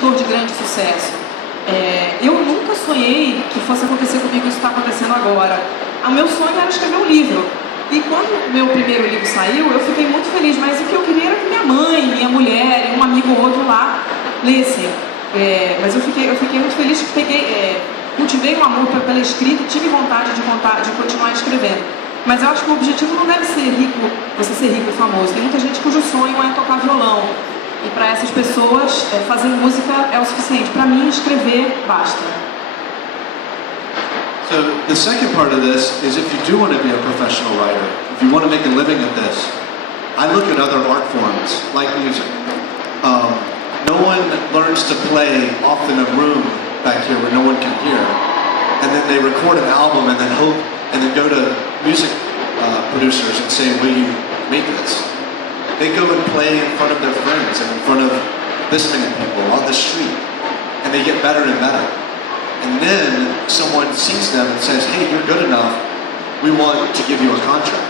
editor de grande sucesso. Eu nunca sonhei que fosse acontecer comigo isso que está acontecendo agora. O meu sonho era escrever um livro. E quando o meu primeiro livro saiu, eu fiquei muito feliz, mas o que eu queria era que minha mãe, minha mulher, um amigo ou outro lá lessem. Mas eu fiquei muito feliz que cultivei um amor pela escrita e tive vontade de continuar escrevendo. Mas eu acho que o objetivo não deve ser você ser rico e famoso. Tem muita gente cujo sonho é tocar violão. E para essas pessoas, fazer música é o suficiente. Para mim, escrever basta. So the second part of this is if you do want to be a professional writer, if you want to make a living at this, I look at other art forms like music. No one learns to play off in a room back here where no one can hear, and then they record an album and then go to music producers and say, will you make this? They go and play in front of their friends and in front of this many people on the street, and they get better and better. And then someone sees them and says, hey, you're good enough, we want to give you a contract.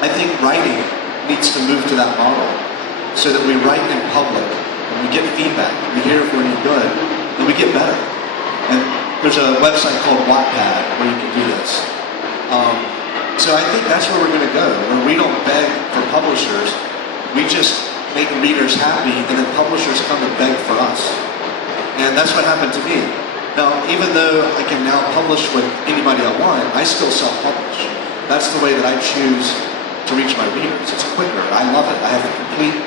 I think writing needs to move to that model so that we write in public, and we get feedback, we hear if we're any good, and we get better. And there's a website called Wattpad where you can do this. So I think that's where we're going to go, where we don't beg for publishers, we just make readers happy, and then publishers come and beg for us. And that's what happened to me. Now, even though I can now publish with anybody I want, I still self-publish. That's the way that I choose to reach my readers. It's quicker. I love it. I have the complete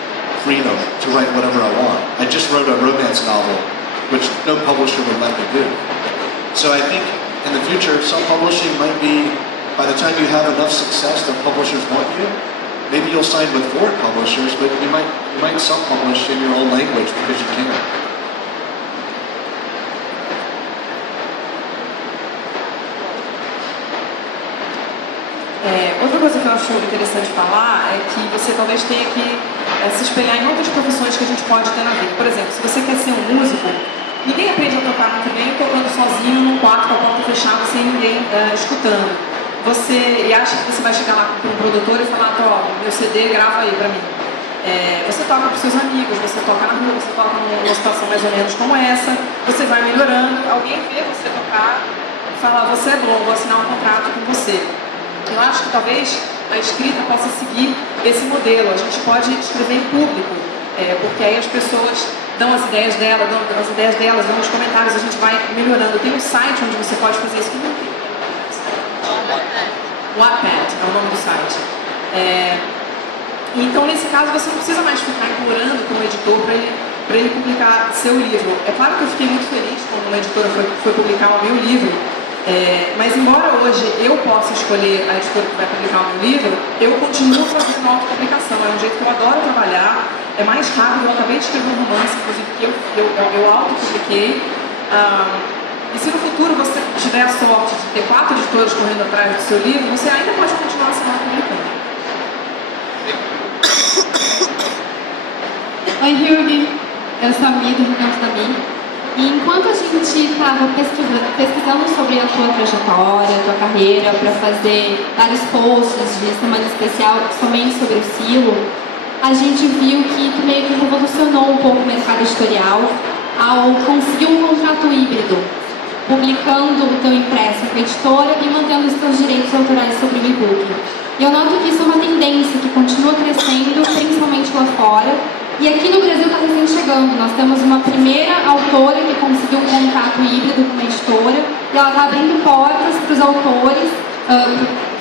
freedom to write whatever I want. I just wrote a romance novel, which no publisher would let me do. So I think in the future, self-publishing might be, by the time you have enough success that publishers want you, maybe you'll sign with foreign publishers, but you might self-publish in your own language because you can. Outra coisa que eu acho interessante falar é que você talvez tenha que se espelhar em outras profissões que a gente pode ter na vida. Por exemplo, se você quer ser um músico, ninguém aprende a tocar muito bem tocando sozinho num quarto com a porta fechada sem ninguém escutando. E acha que você vai chegar lá para um produtor e falar, meu CD, grava aí para mim. Você toca para os seus amigos, você toca na rua, você toca numa situação mais ou menos como essa, você vai melhorando, alguém vê você tocar e fala, você é bom, vou assinar um contrato com você. Eu acho que talvez a escrita possa seguir esse modelo. A gente pode escrever em público, porque aí as pessoas dão as ideias delas, dão os comentários, a gente vai melhorando. Tem um site onde você pode fazer isso. Wattpad é o nome do site. Então, nesse caso, você não precisa mais ficar implorando com o editor para ele publicar seu livro. É claro que eu fiquei muito feliz quando uma editora foi publicar o meu livro. Mas embora hoje eu possa escolher a editora que vai publicar o meu livro, eu continuo fazendo autopublicação. É um jeito que eu adoro trabalhar, é mais rápido. Eu acabei de escrever um romance, inclusive, que eu autopubliquei. E se no futuro você tiver a sorte de ter 4 editores correndo atrás do seu livro, você ainda pode continuar se autopublicando. Oi, Hugh. Eu sou a Mia do Recanto da Mia. E enquanto a gente estava pesquisando sobre a tua trajetória, a tua carreira, para fazer vários posts de semana especial somente sobre o Silo, a gente viu que tu meio que revolucionou um pouco o mercado editorial ao conseguir um contrato híbrido, publicando o teu impresso com a editora e mantendo os teus direitos autorais sobre o e-book. E eu noto que isso é uma tendência que continua crescendo, principalmente lá fora. E aqui no Brasil está recém chegando. Nós temos uma primeira autora que conseguiu um contrato híbrido com uma editora e ela está abrindo portas para os autores,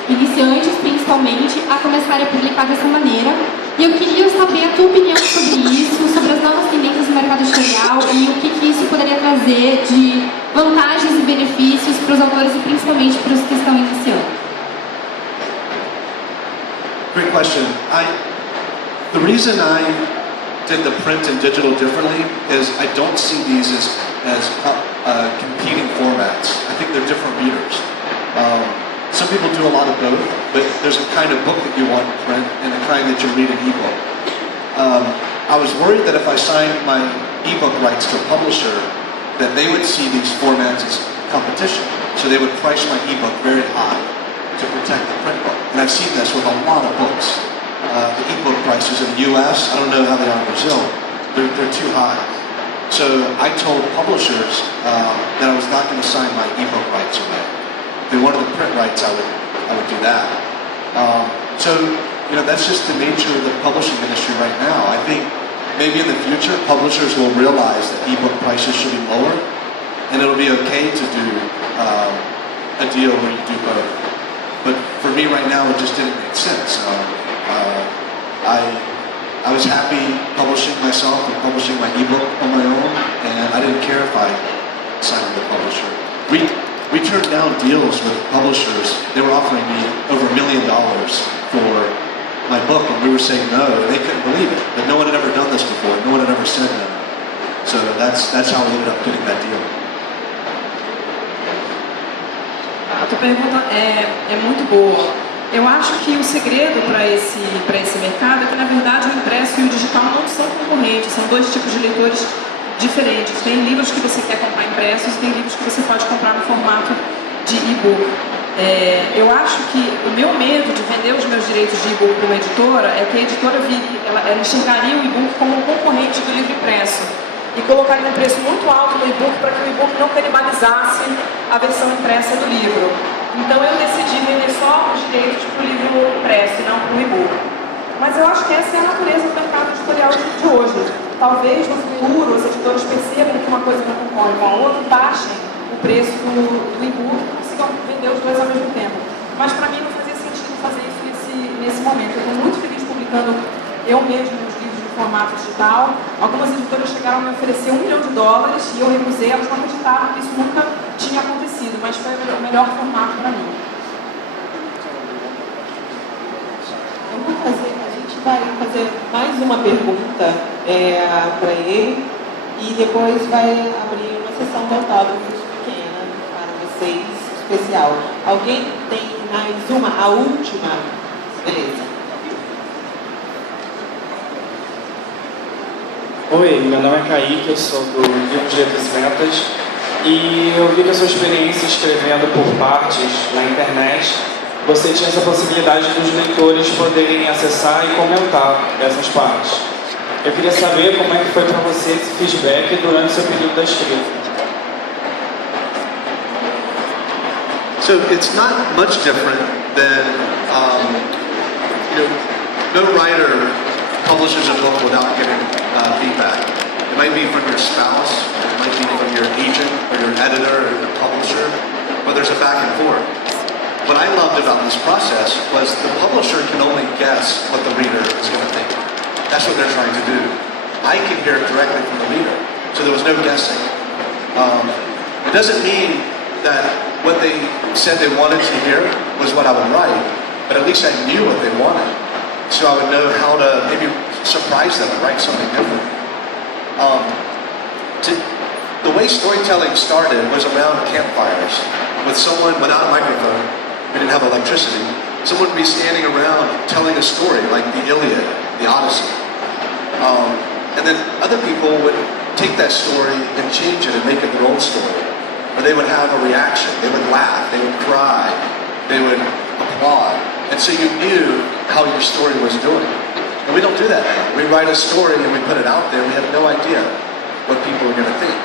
iniciantes principalmente, a começarem a publicar dessa maneira. E eu queria saber a tua opinião sobre isso, sobre as novas tendências do mercado editorial e o que isso poderia trazer de vantagens e benefícios para os autores e principalmente para os que estão iniciando. Great question. The reason I did the print and digital differently is I don't see these as competing formats. I think they're different readers. Some people do a lot of both, but there's a kind of book that you want in print and a kind that you read in ebook. I was worried that if I signed my ebook rights to a publisher, that they would see these formats as competition. So they would price my ebook very high to protect the print book. And I've seen this with a lot of books. The ebook prices in the US, I don't know how they are in Brazil, they're too high. So I told publishers that I was not going to sign my ebook rights away. If they wanted the print rights, I would do that. So that's just the nature of the publishing industry right now. I think maybe in the future, publishers will realize that ebook prices should be lower, and it'll be okay to do a deal where you do both. But for me right now, it just didn't make sense. I was happy publishing myself and publishing my ebook on my own, and I didn't care if I signed with a publisher. We turned down deals with publishers. They were offering me over $1 million for my book, and we were saying no, and they couldn't believe it. But no one had ever done this before. No one had ever said no. So that's how we ended up getting that deal. A tua pergunta é muito boa. Eu acho que o segredo para esse mercado é que, na verdade, o impresso e o digital não são concorrentes, são dois tipos de leitores diferentes. Tem livros que você quer comprar impressos e tem livros que você pode comprar no formato de e-book. Eu acho que o meu medo de vender os meus direitos de e-book para uma editora é que a editora ela enxergaria o e-book como um concorrente do livro impresso e colocaria um preço muito alto no e-book para que o e-book não canibalizasse a versão impressa do livro. Então eu decidi vender só os direitos para o livro impresso e não para o e-book. Mas eu acho que essa é a natureza do mercado editorial de hoje. Talvez no futuro os editores percebam que uma coisa não concorre com a outra, baixem o preço do e-book e consigam vender os dois ao mesmo tempo. Mas para mim não fazia sentido fazer isso nesse momento. Eu estou muito feliz publicando eu mesmo os livros no formato digital. Algumas editoras chegaram a me oferecer $1 milhão e eu recusei, elas não acreditavam que isso nunca tinha acontecido, mas foi o melhor formato para mim. A gente vai fazer mais uma pergunta para ele e depois vai abrir uma sessão de autógrafos pequena para vocês, especial. Alguém tem mais uma? A última? Beleza. Oi, meu nome é Kaique, eu sou do Livro de Letras e Ventas e eu vi que a sua experiência escrevendo por partes na internet, você tinha essa possibilidade dos leitores poderem acessar e comentar essas partes. Eu queria saber como é que foi para você esse feedback durante o seu período da escrita. So it's not much different than, no writer publishes a book without getting feedback. It might be from your spouse, it might be from your agent, or your editor, or your publisher, but there's a back and forth. What I loved about this process was the publisher can only guess what the reader is going to think. That's what they're trying to do. I can hear it directly from the reader, so there was no guessing. It doesn't mean that what they said they wanted to hear was what I would write, but at least I knew what they wanted, so I would know how to maybe surprise them and write something different. The way storytelling started was around campfires, with someone without a microphone. We didn't have electricity. Someone would be standing around telling a story like the Iliad, the Odyssey. And then other people would take that story and change it and make it their own story. Or they would have a reaction, they would laugh, they would cry, they would applaud. And so you knew how your story was doing. And we don't do that now. We write a story and we put it out there, we have no idea what people are going to think.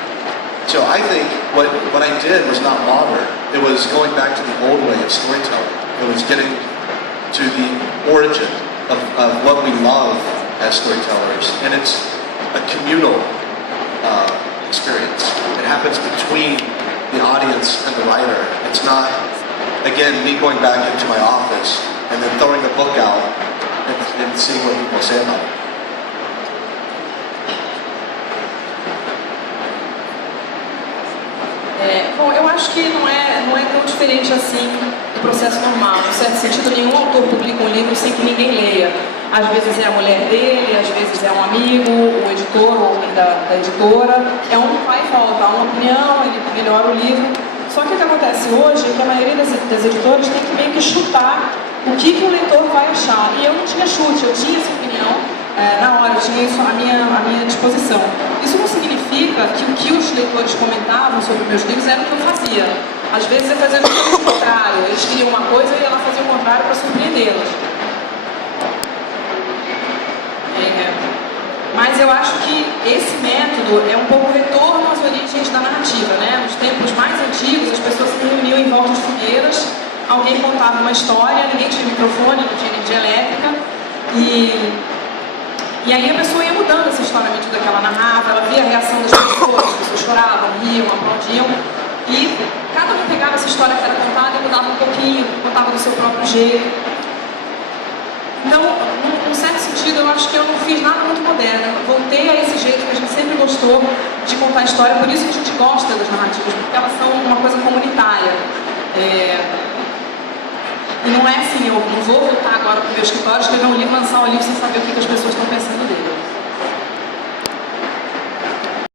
So I think what I did was not modern. It was going back to the old way of storytelling. It was getting to the origin of what we love as storytellers. And it's a communal experience. It happens between the audience and the writer. It's not, again, me going back into my office and then throwing the book out and seeing what people say about it. Bom, eu acho que não é tão diferente assim do processo normal. No certo sentido, nenhum autor publica um livro sem que ninguém leia. Às vezes é a mulher dele, às vezes é um amigo, o editor ou alguém da editora. É um vai e volta, há uma opinião, ele melhora o livro. Só que o que acontece hoje é que a maioria das editoras tem que meio que chutar o que o leitor vai achar. E eu não tinha chute, eu tinha essa opinião. Na hora, eu tinha isso à minha disposição. Isso não significa que o que os leitores comentavam sobre meus livros era o que eu fazia. Às vezes eu fazia justamente o contrário. Eles queriam uma coisa e ela fazia o contrário para surpreendê-los. Mas eu acho que esse método é um pouco alguém contava uma história, ninguém tinha microfone, não tinha energia elétrica, e aí a pessoa ia mudando essa história à medida que ela narrava, ela via a reação das pessoas, as pessoas choravam, riam, aplaudiam, e cada um pegava essa história que era contada e mudava um pouquinho, contava do seu próprio jeito. Então, num certo sentido, eu acho que eu não fiz nada muito moderno. Eu voltei a esse jeito que a gente sempre gostou de contar a história, por isso que a gente gosta das narrativas, porque elas são uma coisa comunitária. E não é assim, eu não vou voltar agora para o meu escritório, escrever um livro, lançar um livro sem saber o que as pessoas estão pensando dele.